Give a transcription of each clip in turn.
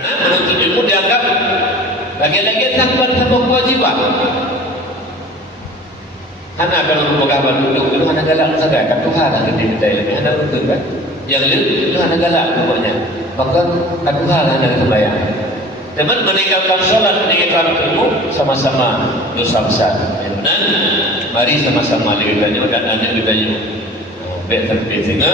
Menuntut ilmu dianggap lagi-lagi tanpa kewajiban. Hana kalau pegawai duduk itu hana galak saja, kan Tuhan yang gede ini hana betul kan? Yang lain itu hana galak pokoknya. Bahkan kan Tuhan hana kebayang. Teman meninggalkan sholat, meninggalkan ilmu sama-sama dosa besar. Dan mari sama-sama diganya dan hanya diganya. Baik terpilih sehingga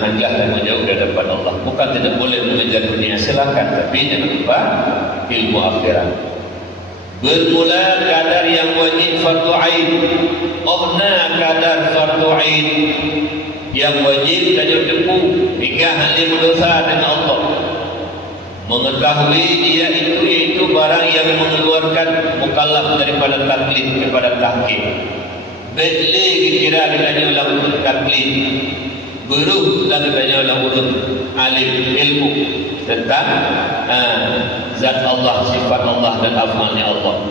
hendaklah menjauh dari depan Allah. Bukan tidak boleh mengejar dunia, silakan, tapi jangan lupa ilmu akhirat. Bermula kadar yang wajib fardu ain, kadar fardu ain yang wajib dan tepu hingga halim dosa dengan Allah. Mengetahui dia itu barang yang mengeluarkan mukallaf daripada taklif kepada tahkim. Bedli kira ditanya ulang urut taklif, buruh dan ditanya ulang urut alim ilmu tentang zat Allah, sifat Allah dan afalnya Allah.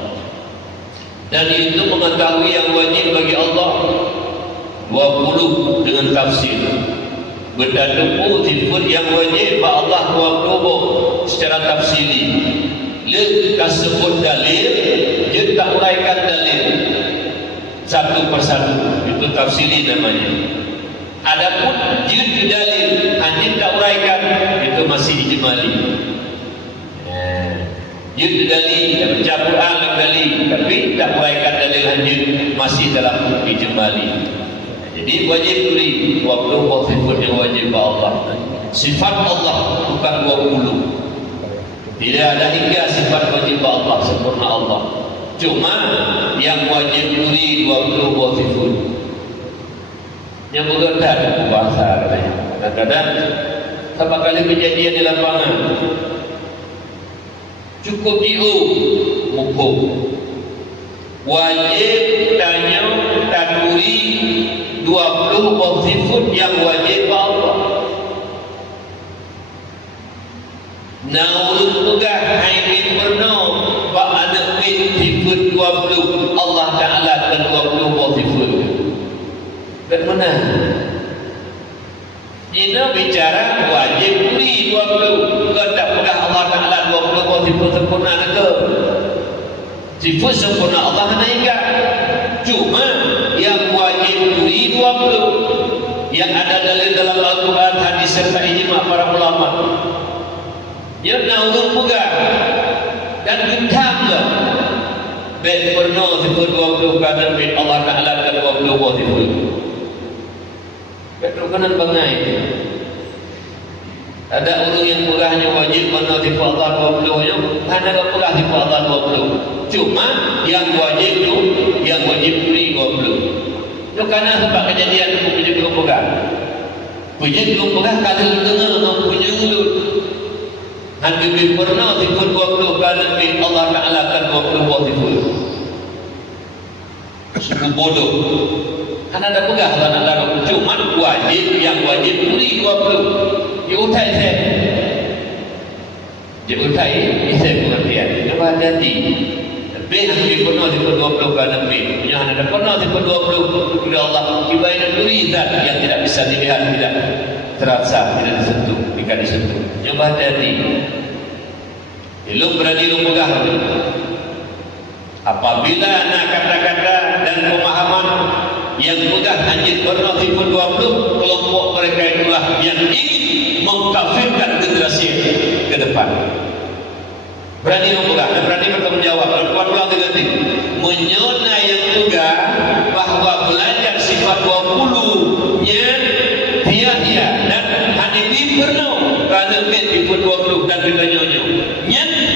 Dan itu mengetahui yang wajib bagi Allah 20 dengan tafsir. Berdaduku sifat yang wajib bagi Allah 20 secara tafsiri. Lihat sebut dalil, dia tak uraikan dalil satu persatu, itu tafsiri namanya. Adapun juz dalil hanya tak uraikan, itu masih ijmali. Juz dalil dan baca Quran dalil, tapi tak uraikan dalil hanya masih dalam ijmali. Jadi wajib beri 20 sifat yang wajib bagi Allah. Sifat Allah bukan 20. Tidak ada hingga sifat wajib bagi Allah, sempurna Allah. Cuma yang wajib beri 20 wasifun. Yang berbeda bahasa katanya. Kadang-kadang berapa kali kejadian di lapangan cukup diu mumpung wajib tanya takuri 20 wasifun yang wajib Allah. Naurut pegah haibin berno ba'ana min sifat 20 Allah Ta'ala dan 20 wasifun. Dan mana? Ini bicara wajib beri 20. Tak pegah Allah Ta'ala 20 wasifun sempurna ke? Sifat sempurna Allah hanya hingga. Cuma yang wajib beri 20 yang ada dalil dalam Al-Quran, hadis serta ijma' para ulama. Ya naudun pegah dan gentanglah baik pernah sifat 20 kadar baik Allah Ta'ala dan 20 wasifun. Betul kanan bangai. Ada orang yang pegahnya wajib pernah sifat Allah 20 yang ada pegah sifat Allah 20. Cuma yang wajib tu yang wajib beri 20. Itu karena sebab kejadian itu punya belum pegah. Punya belum pegah kadang dengar punya mulut. Habib pernah sifat 20 kali bin Allah Ta'ala kan 20 wasifun. Suku bodoh. Kan ada pegah dan ada cuma wajib yang wajib beri 20. Diutai saya. Diutai saya pengertian. Coba hati-hati. Tapi Habib pernah sifat 20 kali bin. Yang ada pernah sifat 20 kepada Allah. Ibadah beri zat yang tidak bisa dilihat, tidak terasa, tidak disentuh, tidak disentuh. Coba hati-hati. Belum berani lumpuh. Apabila nak kata-kata dan pemahaman yang mudah anjir pernah sifat 20, kelompok mereka itulah yang ingin mengkafirkan generasi ke depan. Berani lumpuh dan berani bertanggung jawab. Tuan ulang diganti. Menyona yang juga bahawa belajar sifat 20-nya sia-sia dan hadirin pernah kerana sifat 20 dan bedanya.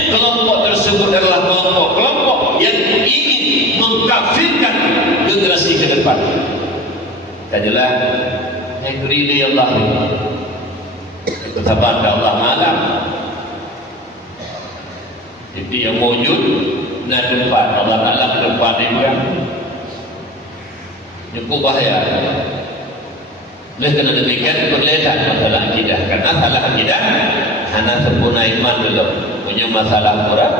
Kelompok tersebut adalah kelompok yang ingin mengkafirkan generasi ke depan. Jadilah negeri Allah ketabat Allah malam. Jadi yang wujud dan tempat Allah Ta'ala ke depan ini cukup bahaya. Oleh kerana demikian berletak masalah akidah. Karena salah akidah hanya sempurna iman dulu. Punya masalah orang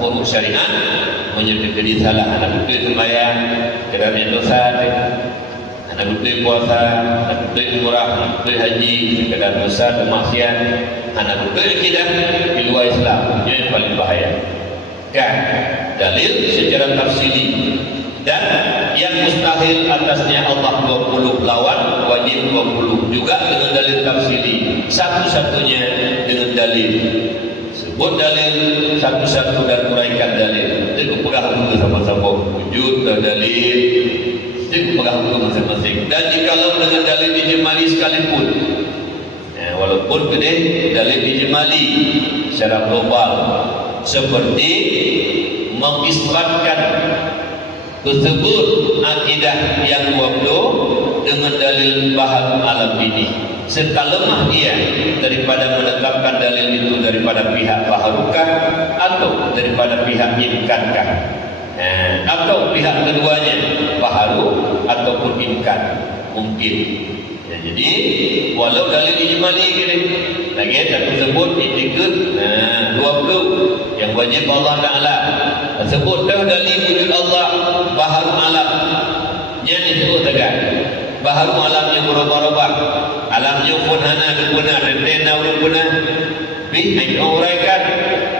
furuk syariat menyebabkan salah anak betul sembahyang kerana dosa, anak betul puasa, anak betul umrah, anak betul haji kerana dosa dan maksiat, anak betul akidah di luar Islam yang paling bahaya. Kan? Dalil secara tafsili. Dan yang mustahil atasnya Allah 20 lawan, wajib 20 juga dengan dalil tafsili. Satu-satunya dengan dalil. Sebut dalil satu-satu dan uraikan dalil. Jadi pegang dulu sama-sama. Wujud dan dalil. Jadi pegang dulu masing-masing. Dan jikalau dengan dalil ijmali sekalipun, walaupun gede dalil ijmali secara global, seperti mengisbatkan tersebut akidah yang wabdo dengan dalil baharu alam ini, serta lemah ia daripada menetapkan dalil itu daripada pihak baharukah atau daripada pihak imkankah, atau pihak keduanya, baharu ataupun imkan, mungkin. Jadi walau dalil ijmali gini lagi tak tersebut itikad 20 yang wajib Allah Ta'ala sebut dah dalil wujud Allah baharu alam yang disebut tegak baharu alamnya berubah-ubah, alamnya pun hana benar rentena benar uraikan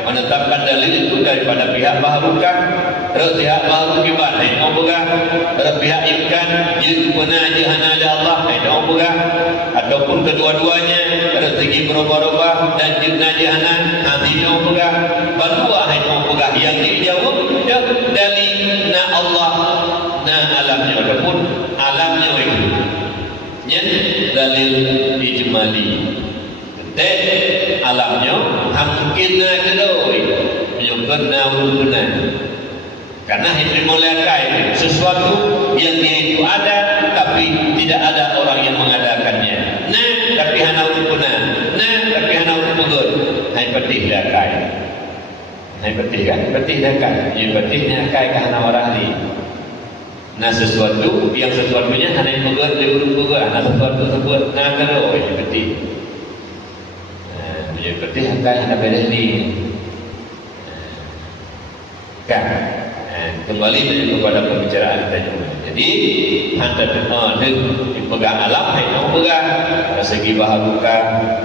menetapkan dalil itu daripada pihak baharukah atau pihak baharu kibat atau pihak imkan dia benar je hana ada Allah ataupun kedua-duanya dari segi berubah-ubah dan jina jihana hati berdua yang dijawab dari na Allah na alamnya ataupun alamnya itu dalil ijmali alamnya mungkin kedoi menyebut benar karena itu melihat sesuatu yang dia itu ada tapi tidak ada orang yang mengadakannya. Tapi hana urupuna. Tapi hana urupun. Hai petih dah kai. Hai petih kan? Petih dah kai. Ia petihnya kai ke hana orang ni. Sesuatu yang sesuatunya hana yang pegat dia urupun. Sesuatu sebut kalau ia petih. Ia petih kai hana beres ni. Kan? Kembali kepada pembicaraan tadi. Jadi antara dipegang alam atau pegang dari segi baharukah,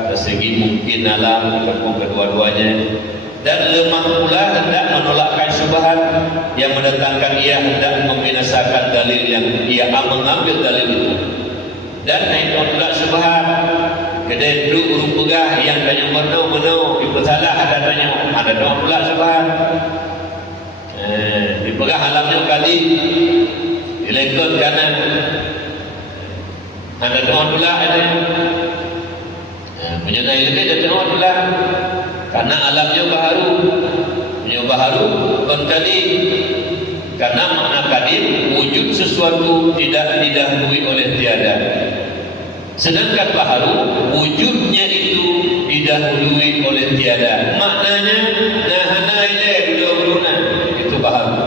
dari segi mungkin alam ataupun kedua-duanya. Dan lemah pula hendak menolakkan syubhat yang mendatangkan ia hendak membinasakan dalil yang ia mengambil dalil itu. Dan itu pula syubhat kedai dulu urung pegah yang tanya meno itu salah ada tanya ada doa pula syubhat. Dipegang alamnya kali dilekot kanan ada doa pula ada menyunai lebih ada doa pula karena alamnya baharu punya baharu kali karena makna kadim wujud sesuatu tidak didahului oleh tiada, sedangkan baharu wujudnya itu didahului oleh tiada. Maknanya nahana ile beruna itu baharu.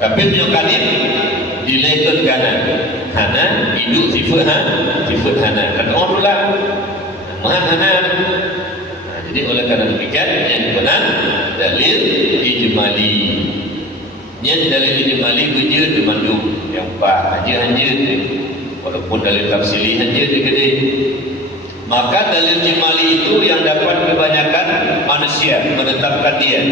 Tapi punya kadim dilekot kanan hana hidup sifat hana kata orang pula mahan hana. Jadi oleh kerana demikian yang benar dalil ijmali dalil ijmali bujur di mandum yang hanja walaupun dalil tafsili hanja di gede. Maka dalil ijmali itu yang dapat kebanyakan manusia menetapkan dia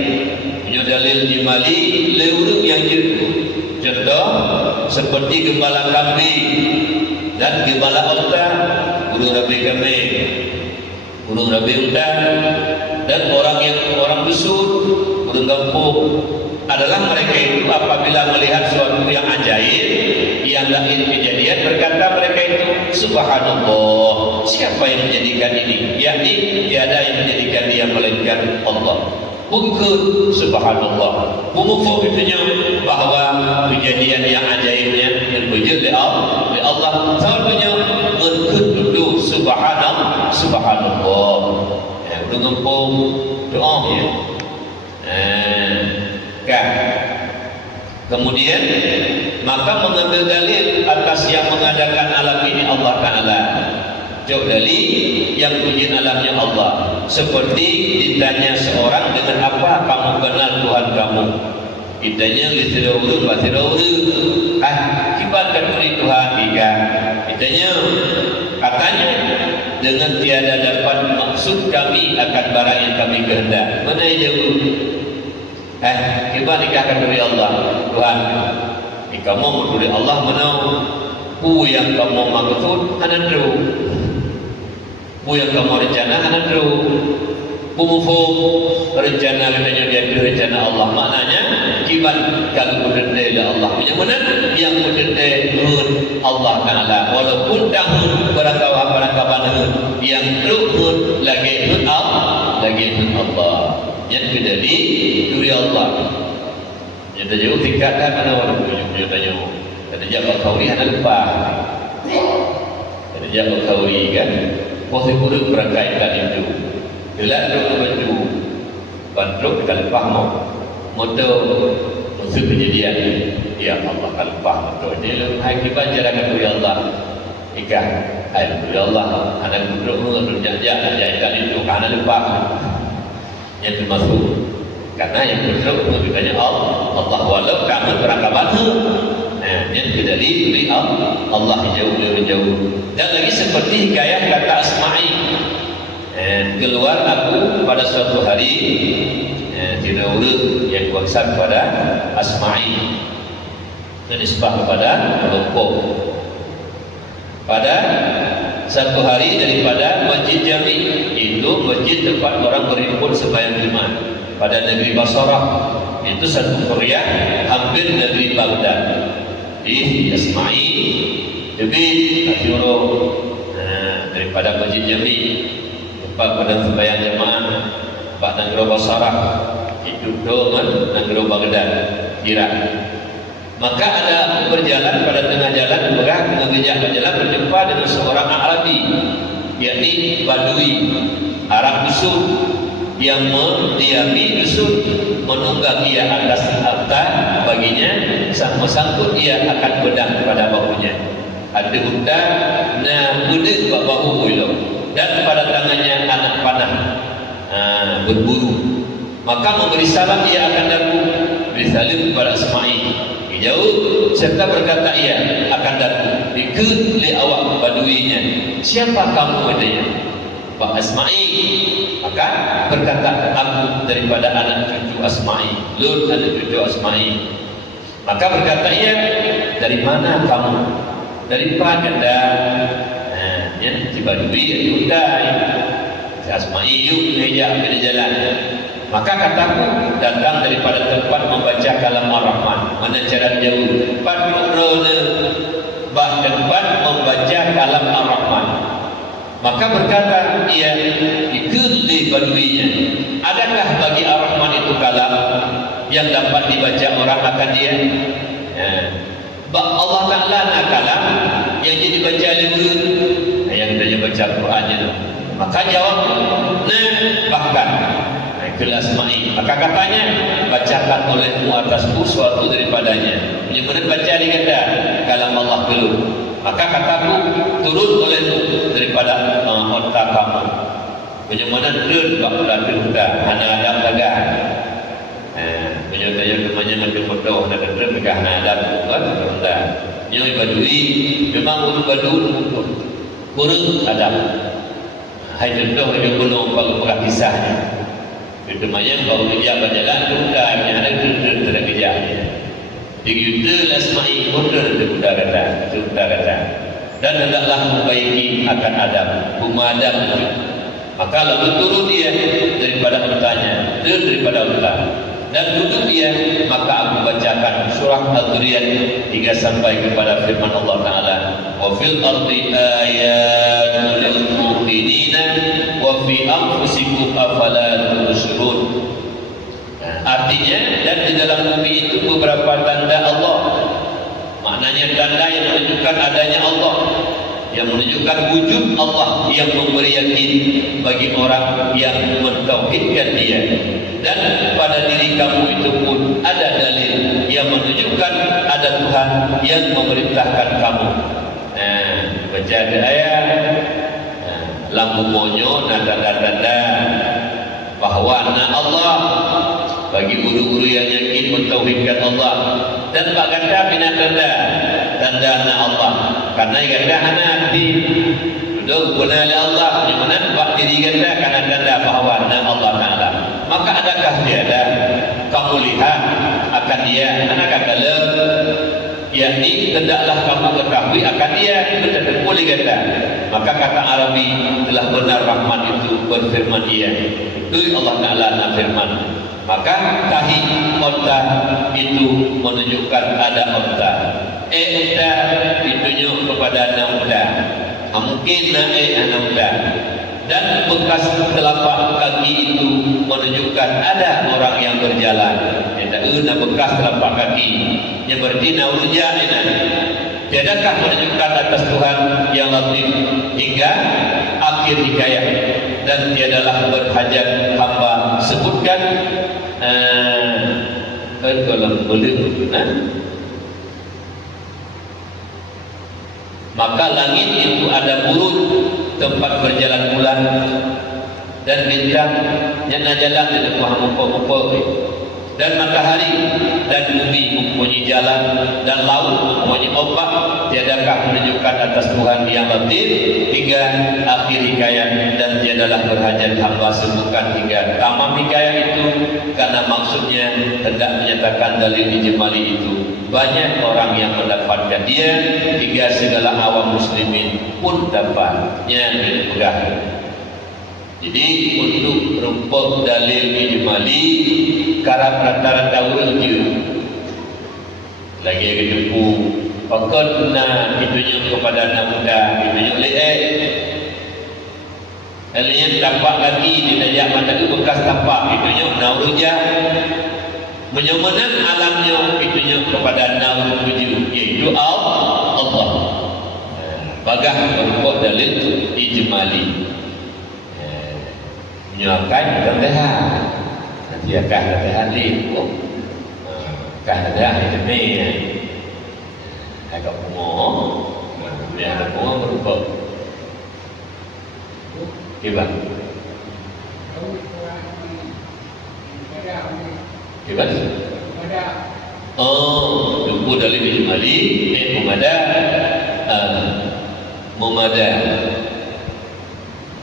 punya dalil ijmali leurung yang jeru. Contoh seperti gembala kambing dan gembala onta, burung rabi kambing, burung rabi unta, dan orang dusun, burung kampung adalah mereka itu apabila melihat suatu yang ajaib, yang lain kejadian berkata mereka itu subhanallah, siapa yang menjadikan ini? Yakni tiada yang menjadikan dia melainkan Allah. Mungkin subhanallah mumufuk itunya bahawa kejadian yang ajaibnya yang wujud di Allah selalunya mungkin dulu subhanallah udah ngempung doa ya kan. Kemudian maka mengambil dalil atas yang mengadakan alam ini Allah Ta'ala. Jauh dalil yang wujud alamnya Allah. Seperti ditanya seorang dengan apa kamu kenal Tuhan kamu. Kitanya lisirau pasirau kibarkan oleh Tuhan tiga. Kitanya katanya dengan tiada dapat maksud kami akan barang yang kami kehendak. Mana yang jauh? Kibar nikahkan oleh Allah Tuhan. Kamu menurut Allah menau pu yang kamu maksud anandru, pu yang kamu rencana anandru, pumufum rencana katanya dia rencana Allah. Maknanya kibar kalau berdendai Allah punya mana yang berdendai Allah Taala. Walaupun tahun berangkat yang terus lagi Allah, yang kedali duri Allah. Yang jauh tingkatkan mana orang punya tanya. Ada jaga kauri ada lupa. Ada jaga kauri kan. Posisi buruk berkaitan itu. Gelak dulu baju. Bandruk kita lupa mau. Moto unsur kejadian. Ya Allah kan lupa moto. Dia hakikat jalan dari Allah. Ikah. Ya Allah. Anak buruk menurut jangan itu karena lupa. Yang termasuk karena yang berdoa menunjukkannya Allah walau kamu beranggapan yang tidak diberi Allah jauh lebih jauh. Dan lagi seperti hikayat kata Asma'i, keluar aku pada suatu hari tidak yang kuasa kepada Asma'i dan nisbah kepada kelompok pada satu hari daripada Masjid Jami, itu masjid tempat orang berhimpun sembahyang Jumat pada negeri Basrah. Itu satu Korea hampir negeri Baghdad. Di Asma'i lebih Asyuro daripada Masjid Jami tempat pada sembahyang jamaah pada negeri Basrah itu doang negeri Baghdad Irak. Maka ada berjalan pada tengah jalan berjalan berjumpa dengan seorang Arabi, yakni Badui Arab dusun yang mendiami dusun, menunggang ia atas harta baginya, sangkut ia akan pedang pada bahunya. Ada unta na gede bahu ilo dan pada tangannya anak panah berburu. Maka memberi salam ia akan daku, beri salam kepada Asma'i. Jauh serta berkata ia akan datang ikut li awak baduinya. Siapa kamu katanya? Pak Asma'i. Maka berkata aku daripada anak cucu Asma'i, Lut anak cucu Asma'i. Maka berkata ia, dari mana kamu? Dari Padang. Ya, si badui itu udai. Si Asma'i yuk meja ke jalan. Maka kataku datang daripada tempat membaca kalam Ar-Rahman. Mana cara jauh? Padrona tempat membaca kalam Ar-Rahman. Maka berkata ia ikut di baduinya. Adakah bagi Ar-Rahman itu kalam yang dapat dibaca orang akan dia? Allah Ta'ala nak kalam yang jadi baca lewat yang dia baca Qurannya. Maka jawab bahkan Asma'i. Maka katanya bacakan olehmu atasku suatu daripadanya. Yang benar baca dia kata kalam Allah dulu. Maka kataku turun olehmu daripada otak kamu. Bagaimana turun bakal turun hana adam laga. Menyatakan namanya macam bodoh nak turun megah hana adam kan rendah. Yang badui memang untuk badu kurang adam. Hai contoh yang belum kalau kisahnya. Itu macam baru kerja berjalan bukan yang ada itu tidak kerja. Jadi itu Asma'i mundur itu kata. Dan hendaklah membaiki akan Adam, Adam itu. Maka lalu turun dia daripada bertanya, daripada bertanya. Dan duduk dia, maka aku bacakan surah Al-Dzurriyat hingga sampai kepada firman Allah Ta'ala, wa fil ardi ayatun lil mu'minina wa fi anfusikum afala tubsirun. Artinya, dan di dalam bumi itu beberapa tanda Allah. Maknanya tanda yang menunjukkan adanya Allah, yang menunjukkan wujud Allah, yang memberi yakin bagi orang yang mentauhidkan dia. Dan pada diri kamu itu pun ada dalil yang menunjukkan ada Tuhan yang memerintahkan kamu. Baca ada ayat lampu monyo tanda-tanda bahwa Allah bagi guru-guru yang yakin diri mentauhidkan Allah dan pak ganda bina tanda Allah karena ganda hana di duduk guna oleh Allah yang mana buat diri ganda karena tanda bahawa Allah Ta'ala. Maka adakah tiada kamu lihat akan dia anak kala yakni hendaklah kamu ketahui akan dia itu tidak boleh kata. Maka kata Arabi telah benar Rahman itu berfirman ia itu Allah Ta'ala nak firman. Maka tahi onta itu menunjukkan ada onta. Onta ditunjuk kepada anak muda. Mungkin anak muda. Dan bekas telapak kaki itu menunjukkan ada orang yang berjalan. Yang bekas telapak kaki yang berdina urja ini. Tiadakah menunjukkan atas Tuhan yang latif hingga akhir hikayat dan tiadalah berhajat hamba sebutkan kalau boleh maka langit itu ada burut tempat berjalan bulan dan bintang yang jalan di depan muka-muka dan matahari dan bumi mempunyai jalan dan laut mempunyai ombak. Tiadakah menunjukkan atas Tuhan yang latif hingga akhir hikayat dan tiadalah berhajat hamba sebutkan hingga tamam hikayat itu karena maksudnya hendak menyatakan dalil ijmali itu banyak orang yang mendapatkan dia hingga segala awam muslimin pun dapatnya dipegang. Jadi untuk rumput dalil ijmali karab rata-rata wujud lagi yang kedua pakon na ditunjuk kepada anak muda ditunjuk lihat alian tapak kaki dinajak mata itu bekas tapak ditunjuk naurujah menyomenan alamnya ditunjuk kepada anak wujud iaitu Allah bagah rumput dalil ijmali menyuapkan ketentuan nanti akan ada hadis akan ada hadis ni agak bunga dia ada bunga berupa kibat kibat tunggu dalil ijmali mumada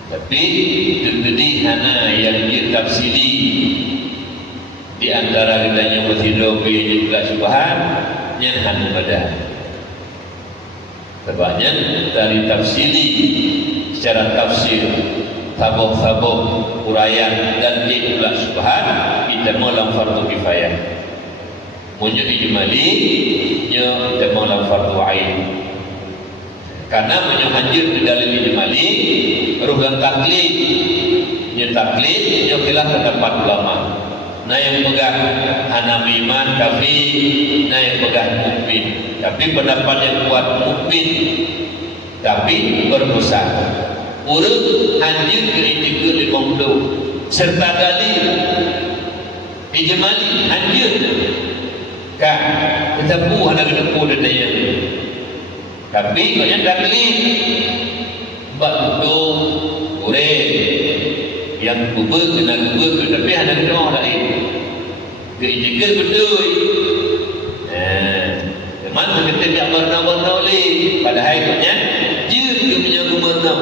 tapi terbedi hana yang ditafsiri di antara kedanya bertidur ke juga subhan yang hana pada sebabnya dari tafsiri secara tafsir tabuh-tabuh uraian dan juga subhan kita malam fardu kifayah munjuk ijmali kita malam fardu ain karena menyohanjir di dalil ijmali rugang taklid yang taklid yang hilang pendapat ulama nah yang pegang hana iman kafir nah yang pegang mukmin tapi pendapat yang kuat mukmin tapi berdosa urut hanjir ke itiku di mongdo serta dalil ijmali hanjir kah kita buah nak depu dan yang tapi banyak taklid bak betul boleh yang kubur kena kubur tapi ada kena lain keijikir betul teman kita tidak warna-warna oleh padahal ikutnya jir dia punya warna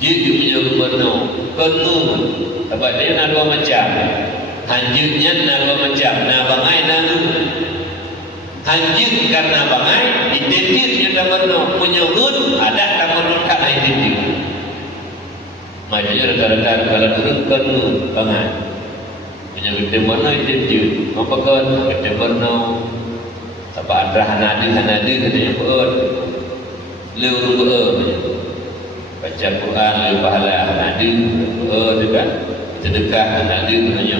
jir dia punya warna penuh sebab dia nak dua macam hanjirnya nak dua macam nak bangai nak hanjir karena bangai identik yang warna menyebut ada tamanut kat identik maknanya rata-rata kalau turun penuh bangai menyebut warna identik apa kan kita warna apa ada hanadi katanya pun leu baca Quran leu pahala hanadi juga sedekah hanadi katanya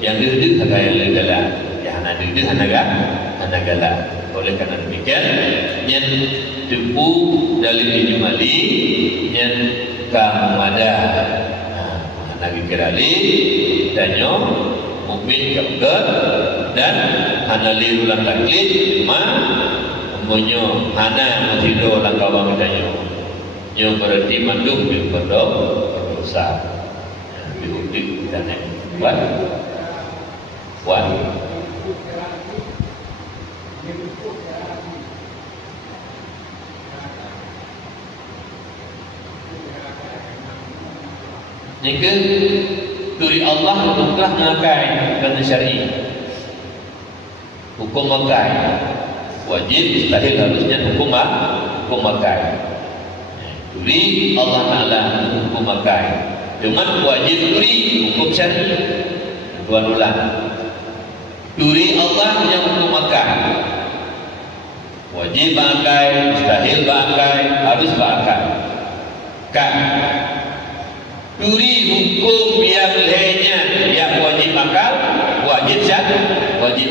yang dia harga yang legal yang hanadi dia hanagala oleh karena demikian yang tepu dalil ijmali yang kamada hanagi kirali danyo mukmin juga dan hana liru lang taklid mempunyai hana mutido lang kawang danyo yang berarti manduk yang berdosa diudik dan buat Wajib. Jika turi Allah telah mengakai kerana syar'i, hukum makai wajib, mustahil, harusnya hukum makai. Turi Allah Ta'ala hukum makai, cuma wajib turi hukum syar'i. Tuan ulang, turi Allah yang hukum makai, wajib makai, mustahil makai, harus makai. Turi hukum yang lainnya yang wajib akal, wajib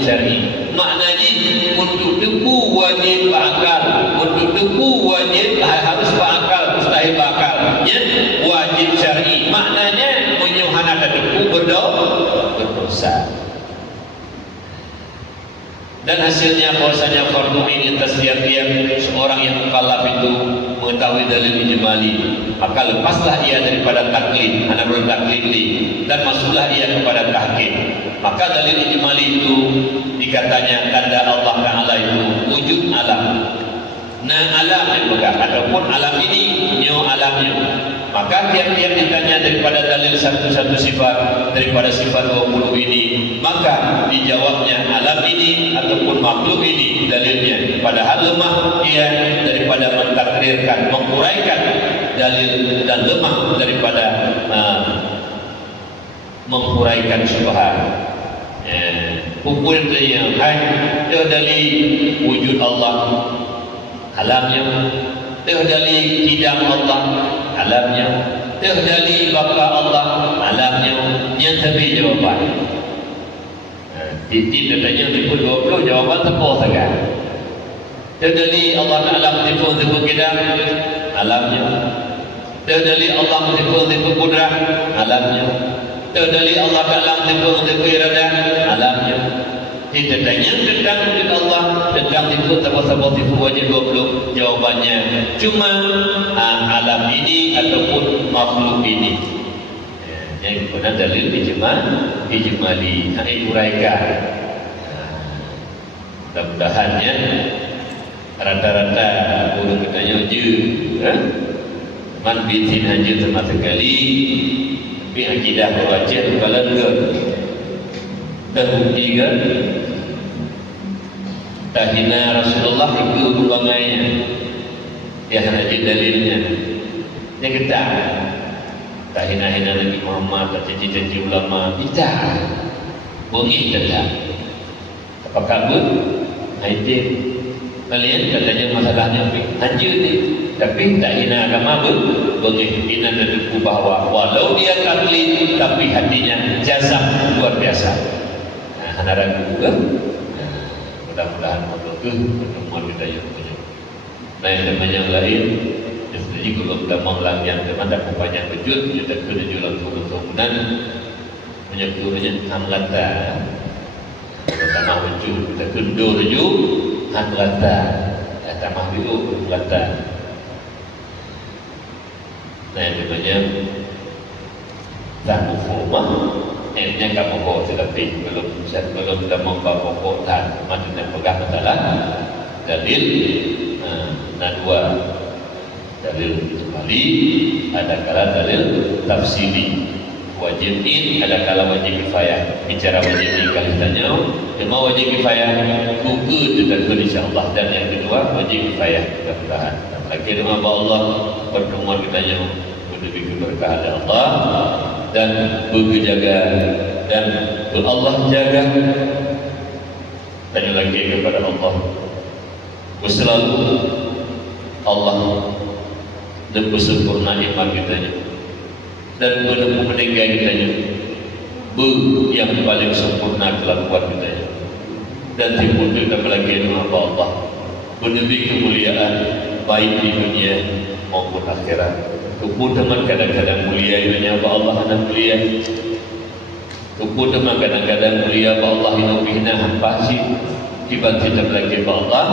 syar'i. Maknanya untuk tepu wajib akal, untuk tepu wajib harus akal, mustahil akal. Ya, wajib syar'i. Maknanya menyuhana tepu berdosa. Dan hasilnya bahwasanya fardu ain atas tiap-tiap seorang yang mukallaf itu mengetahui dalil ijmali, maka lepaslah ia daripada taklid, anarul taklidi, dan masuklah ia kepada tahqiq. Maka dalil ijmali itu dikatanya tanda Allah Ta'ala itu wujud alam. Nah, alam yang pegang ataupun alam ini nyo alamnya. Maka tiap-tiap ditanya daripada dalil satu-satu sifat daripada sifat 20 ini, maka dijawabnya alam ini ataupun makhluk ini dalilnya. Padahal lemah ia daripada mentakdirkan, menguraikan dalil, dan lemah daripada menguraikan syubhat. Hukum yang dari wujud Allah alamnya, dari kidam Allah alamnya, dari baka Allah alamnya. Yang tapi jawapan tidak tanya tipu 20 jawapan tepuk saja. Dari Allah Ta'ala tipu kidam alamnya, dari Allah tipu kudrah alamnya, dari Allah Ta'ala tipu iradah alamnya. Tidak tanya tentang wujud Allah, tentang tipu apa-apa tipu wajib 20 jawabannya cuma alam ini ataupun makhluk ini. Yang benar dalil ijmali, ini uraikan. Mudah-mudahannya rata-rata guru kita je man bitin haji termasuk kali tapi akidah baca balanggar dan juga tahina Rasulullah itu hubungannya ya haji dalilnya yang kita tahina-hina Nabi Muhammad atau janji-janji ulama tidak bongih tidak apakah pun haji kalian katanya masalahnya haji ni tapi tak hina agama pun bongih hina dan tepu bahawa walau dia taklid tapi hatinya jazam luar biasa. Hana ragu juga. Mudah-mudahan pertemuan kita yang punya. Lain yang lain. Jadi kalau kita mengulang yang teman dan banyak kejut, kita kena jualan kemudian menyebutnya hamlata. Pertama wujud kita kendur ju hamlata. Tamah dulu hamlata. Yang tak mufumah. Yang kamu bawa tetapi belum kita membawa pokok dan macamnya pegang masalah dalil. Dua dalil ijmali, ada kala dalil tafsiri. Wajib in, ada kala wajib kifayah. Bicara wajib in kali tanya, cuma wajib kifayah gugur juga insyaAllah. Dan yang kedua wajib kifayah mudah-mudahan. Lagi dengan Allah pertemuan kita yang lebih berkah dari Allah dan berjaga dan Allah jaga. Tanya lagi kepada Allah, selalu Allah dan bersempurna iman kita dan menempuh meninggal kita yang paling sempurna kelakuan kita dan timbul kita lagi dengan Allah menebih kemuliaan baik di dunia maupun akhirat. Tupu teman kadang-kadang mulia dunia Allah anak mulia. Tupu teman kadang-kadang mulia Allah inubihna hampasi kibat kita lagi Allah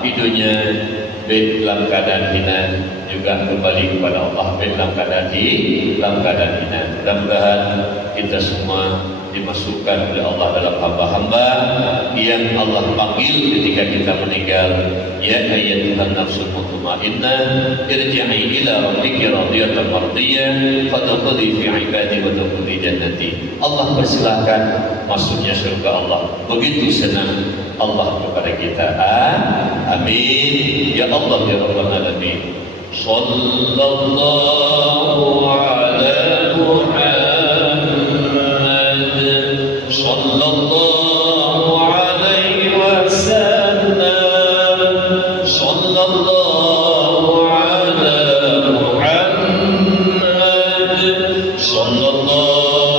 hidupnya baik dalam keadaan hina juga kembali kepada Allah baik dalam keadaan hina. Mudah-mudahan kita semua dimasukkan oleh Allah dalam hamba-hamba yang Allah panggil ketika kita meninggal. Ya ayyatuhan nafsul mutmainnah irji'i ila rabbiki radiyatan mardiyah fadkhuli fi ibadi wa dkhuli jannati. Allah persilahkan masuknya surga Allah. Begitu senang Allah kepada kita. Amin ya Allah ya rabbal alamin. Sallallahu ala Muhammad sallallahu alaihi wasallam sallallahu ala Muhammad sallallahu